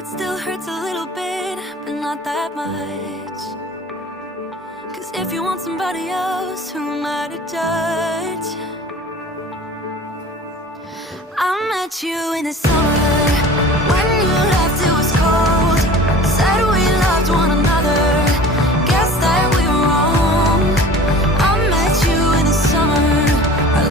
it still hurts a little bit, but not that much. Cause if you want somebody else, who am I to judge? I met you in the summer when you